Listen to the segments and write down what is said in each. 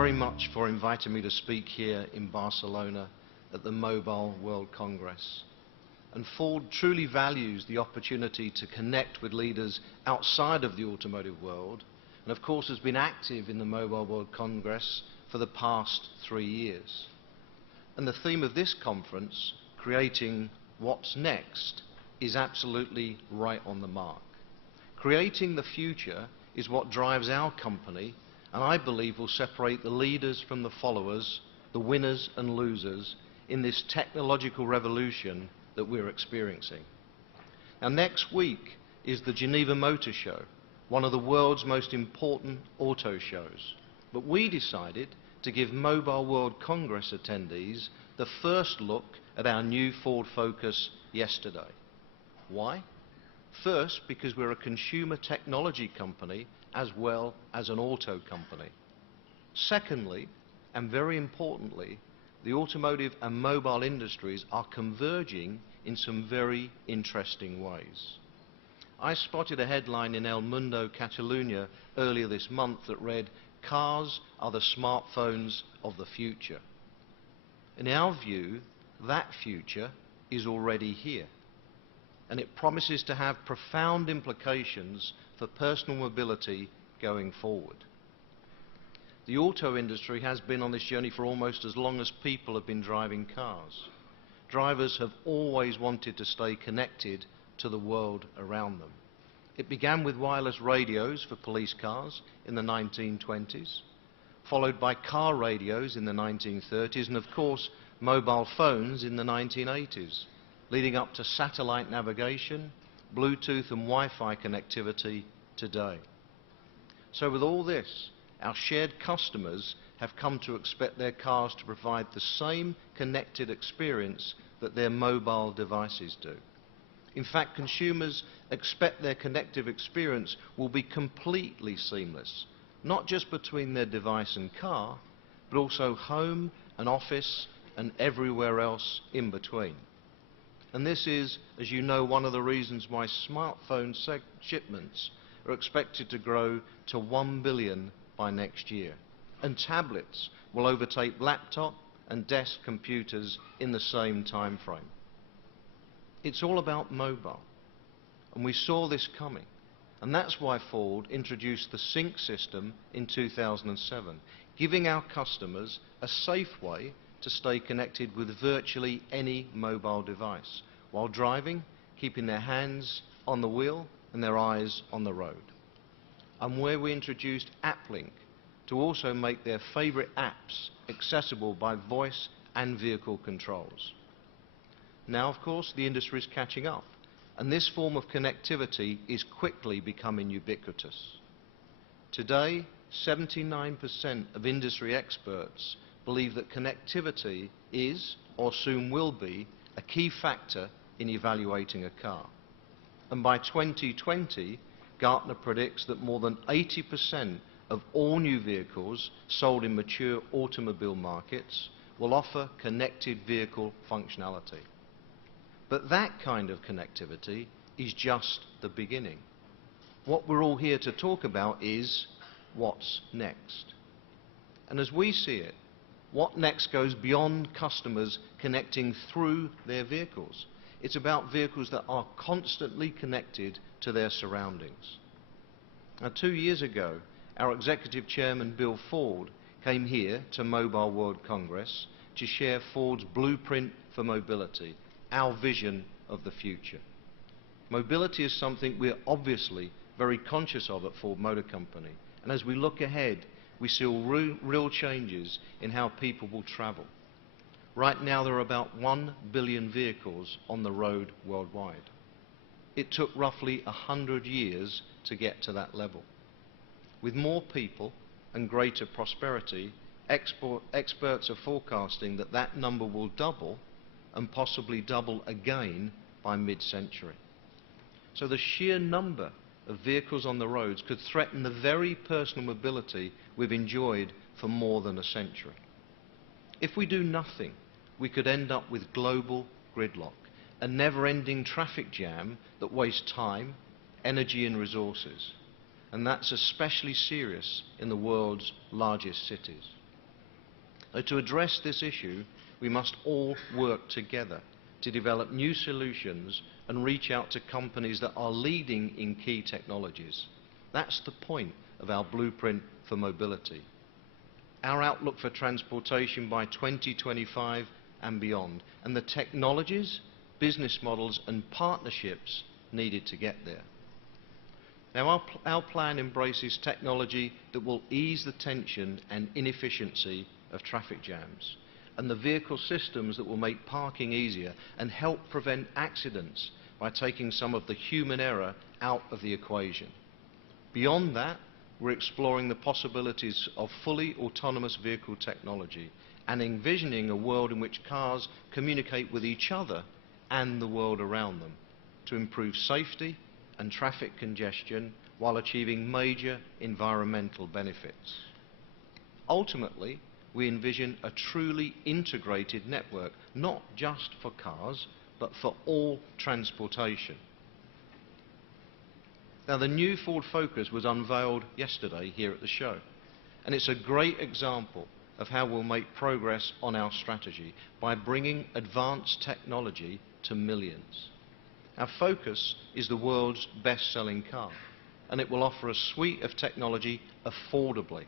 very much for inviting me to speak here in Barcelona at the Mobile World Congress. And Ford truly values the opportunity to connect with leaders outside of the automotive world, and of course has been active in the Mobile World Congress for the past 3 years. And the theme of this conference, Creating What's Next, is absolutely right on the mark. Creating the future is what drives our company, and I believe will separate the leaders from the followers, the winners and losers, in this technological revolution that we're experiencing. Now, next week is the Geneva Motor Show, one of the world's most important auto shows. But we decided to give Mobile World Congress attendees the first look at our new Ford Focus yesterday. Why? First, because we're a consumer technology company as well as an auto company. Secondly, and very importantly, the automotive and mobile industries are converging in some very interesting ways. I spotted a headline in El Mundo Catalunya earlier this month that read, "Cars are the smartphones of the future." In our view, that future is already here, and it promises to have profound implications for personal mobility going forward. The auto industry has been on this journey for almost as long as people have been driving cars. Drivers have always wanted to stay connected to the world around them. It began with wireless radios for police cars in the 1920s, followed by car radios in the 1930s, and of course mobile phones in the 1980s, leading up to satellite navigation, Bluetooth and Wi-Fi connectivity today. So with all this, our shared customers have come to expect their cars to provide the same connected experience that their mobile devices do. In fact, consumers expect their connective experience will be completely seamless, not just between their device and car, but also home and office and everywhere else in between. And this is, as you know, one of the reasons why smartphone shipments are expected to grow to 1 billion by next year. And tablets will overtake laptop and desk computers in the same time frame. It's all about mobile, and we saw this coming. And that's why Ford introduced the Sync system in 2007, giving our customers a safe way to stay connected with virtually any mobile device, while driving, keeping their hands on the wheel and their eyes on the road. And where we introduced AppLink to also make their favorite apps accessible by voice and vehicle controls. Now, of course, the industry is catching up, and this form of connectivity is quickly becoming ubiquitous. Today, 79% of industry experts believe that connectivity is, or soon will be, a key factor in evaluating a car. And by 2020, Gartner predicts that more than 80% of all new vehicles sold in mature automobile markets will offer connected vehicle functionality. But that kind of connectivity is just the beginning. What we're all here to talk about is what's next. And as we see it, what next goes beyond customers connecting through their vehicles. It's about vehicles that are constantly connected to their surroundings. Now, 2 years ago, our Executive Chairman, Bill Ford, came here to Mobile World Congress to share Ford's blueprint for mobility, our vision of the future. Mobility is something we're obviously very conscious of at Ford Motor Company. And as we look ahead, we see real changes in how people will travel. Right now, there are about 1 billion vehicles on the road worldwide. It took roughly 100 years to get to that level. With more people and greater prosperity, experts are forecasting that that number will double and possibly double again by mid-century. So the sheer number of vehicles on the roads could threaten the very personal mobility we've enjoyed for more than a century. If we do nothing, we could end up with global gridlock, a never-ending traffic jam that wastes time, energy and resources. And that's especially serious in the world's largest cities. So to address this issue, we must all work together to develop new solutions and reach out to companies that are leading in key technologies. That's the point of our blueprint for mobility. Our outlook for transportation by 2025 and beyond, and the technologies, business models and partnerships needed to get there. Now our plan embraces technology that will ease the tension and inefficiency of traffic jams, and the vehicle systems that will make parking easier and help prevent accidents by taking some of the human error out of the equation. Beyond that, we're exploring the possibilities of fully autonomous vehicle technology and envisioning a world in which cars communicate with each other and the world around them to improve safety and traffic congestion while achieving major environmental benefits. Ultimately, we envision a truly integrated network, not just for cars, but for all transportation. Now, the new Ford Focus was unveiled yesterday here at the show, and it's a great example of how we'll make progress on our strategy by bringing advanced technology to millions. Our Focus is the world's best-selling car, and it will offer a suite of technology affordably,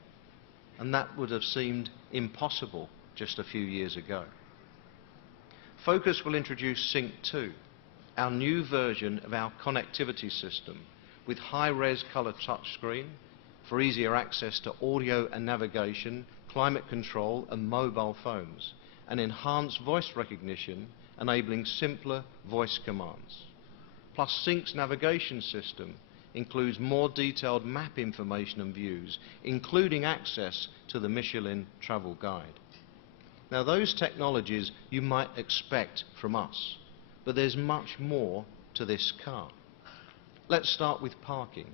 and that would have seemed impossible just a few years ago. Focus will introduce Sync 2, our new version of our connectivity system, with high-res color touchscreen for easier access to audio and navigation, climate control and mobile phones, and enhanced voice recognition enabling simpler voice commands. Plus, Sync's navigation system includes more detailed map information and views, including access to the Michelin travel guide. Now, those technologies you might expect from us, but there's much more to this car. Let's start with parking.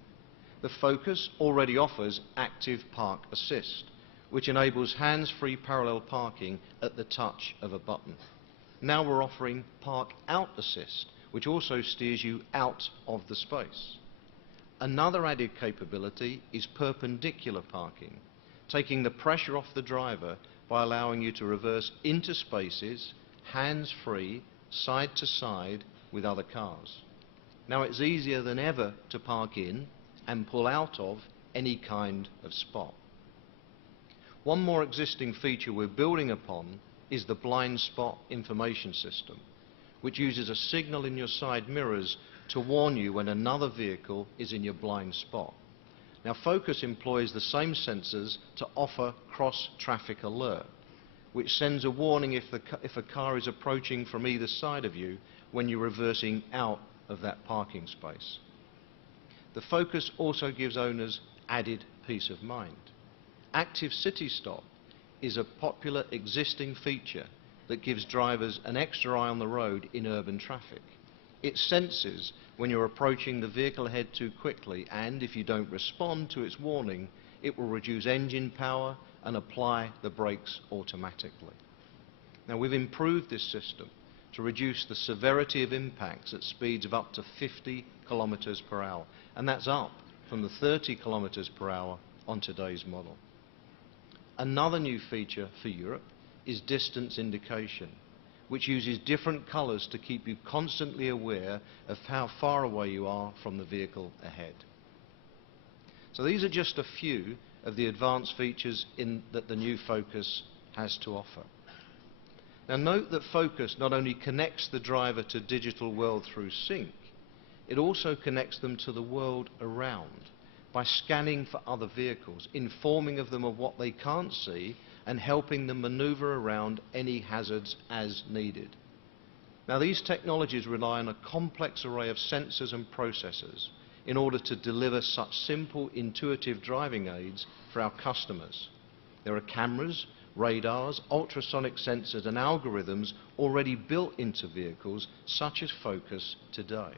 The Focus already offers active park assist, which enables hands-free parallel parking at the touch of a button. Now we're offering park out assist, which also steers you out of the space. Another added capability is perpendicular parking, taking the pressure off the driver by allowing you to reverse into spaces, hands-free, side to side with other cars. Now it's easier than ever to park in and pull out of any kind of spot. One more existing feature we're building upon is the blind spot information system, which uses a signal in your side mirrors to warn you when another vehicle is in your blind spot. Now, Focus employs the same sensors to offer cross-traffic alert, which sends a warning if a car is approaching from either side of you when you're reversing out of that parking space. The Focus also gives owners added peace of mind. Active City Stop is a popular existing feature that gives drivers an extra eye on the road in urban traffic. It senses when you're approaching the vehicle ahead too quickly, and if you don't respond to its warning, it will reduce engine power and apply the brakes automatically. Now, we've improved this system to reduce the severity of impacts at speeds of up to 50 kilometers per hour, and that's up from the 30 kilometers per hour on today's model. Another new feature for Europe is distance indication, which uses different colors to keep you constantly aware of how far away you are from the vehicle ahead. So these are just a few of the advanced features that the new Focus has to offer. Now, note that Focus not only connects the driver to digital world through Sync, it also connects them to the world around by scanning for other vehicles, informing them of what they can't see, and helping them maneuver around any hazards as needed. Now, these technologies rely on a complex array of sensors and processors in order to deliver such simple, intuitive driving aids for our customers. There are cameras, radars, ultrasonic sensors and algorithms already built into vehicles such as Focus today.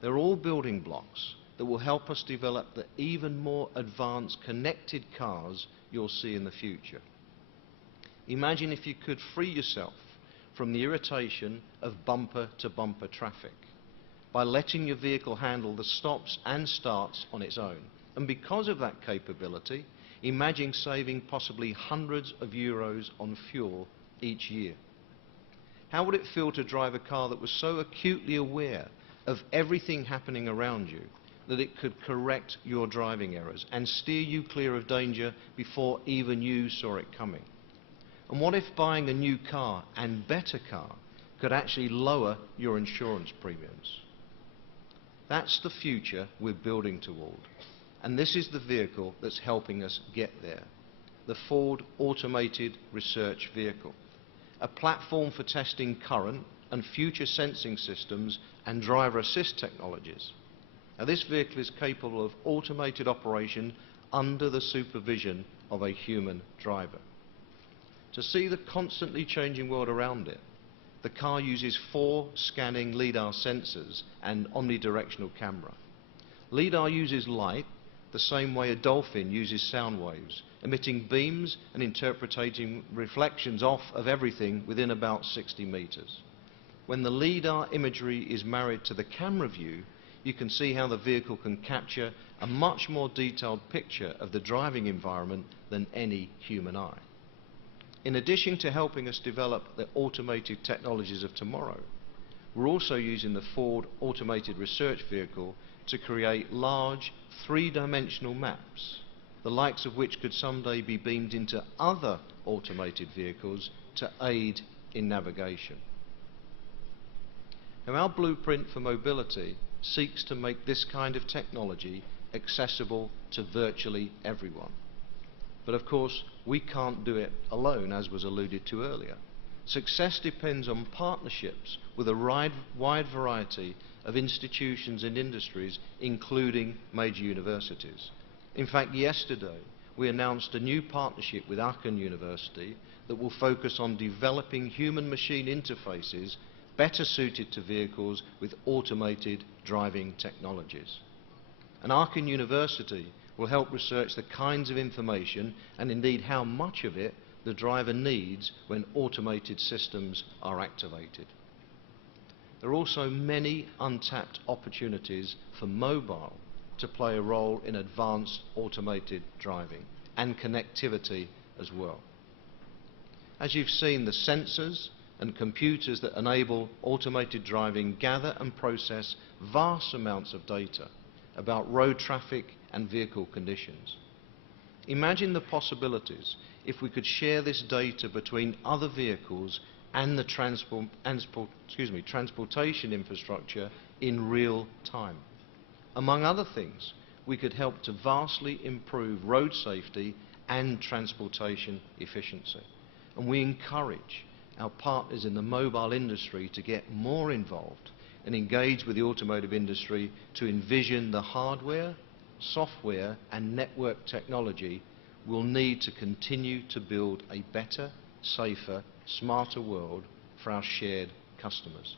They're all building blocks that will help us develop the even more advanced connected cars you'll see in the future. Imagine if you could free yourself from the irritation of bumper-to-bumper traffic by letting your vehicle handle the stops and starts on its own. And because of that capability, Imagine saving possibly hundreds of euros on fuel each year. How would it feel to drive a car that was so acutely aware of everything happening around you that it could correct your driving errors and steer you clear of danger before even you saw it coming? And what if buying a new car, and better car, could actually lower your insurance premiums? That's the future we're building toward. And this is the vehicle that's helping us get there. The Ford Automated Research Vehicle. A platform for testing current and future sensing systems and driver assist technologies. Now, this vehicle is capable of automated operation under the supervision of a human driver. To see the constantly changing world around it, the car uses 4 scanning LiDAR sensors and omnidirectional camera. LiDAR uses light the same way a dolphin uses sound waves, emitting beams and interpreting reflections off of everything within about 60 meters. When the LiDAR imagery is married to the camera view, you can see how the vehicle can capture a much more detailed picture of the driving environment than any human eye. In addition to helping us develop the automated technologies of tomorrow, we're also using the Ford Automated Research Vehicle to create large 3-dimensional maps, the likes of which could someday be beamed into other automated vehicles to aid in navigation. Now, our blueprint for mobility seeks to make this kind of technology accessible to virtually everyone. But of course, we can't do it alone, as was alluded to earlier. Success depends on partnerships with a wide variety of institutions and industries, including major universities. In fact, yesterday, we announced a new partnership with Aachen University that will focus on developing human-machine interfaces better suited to vehicles with automated driving technologies. And Aachen University will help research the kinds of information, and indeed how much of it, the driver needs when automated systems are activated. There are also many untapped opportunities for mobile to play a role in advanced automated driving and connectivity as well. As you've seen, the sensors and computers that enable automated driving gather and process vast amounts of data about road traffic and vehicle conditions. Imagine the possibilities if we could share this data between other vehicles and the transportation infrastructure in real time. Among other things, we could help to vastly improve road safety and transportation efficiency. And we encourage our partners in the mobile industry to get more involved and engage with the automotive industry to envision the hardware, software and network technology we'll need to continue to build a better, safer, smarter world for our shared customers.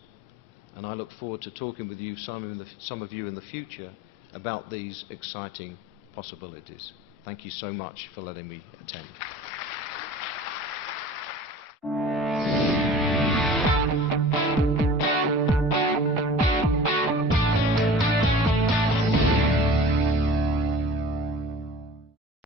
And I look forward to talking with you, some of you in the future, about these exciting possibilities. Thank you so much for letting me attend.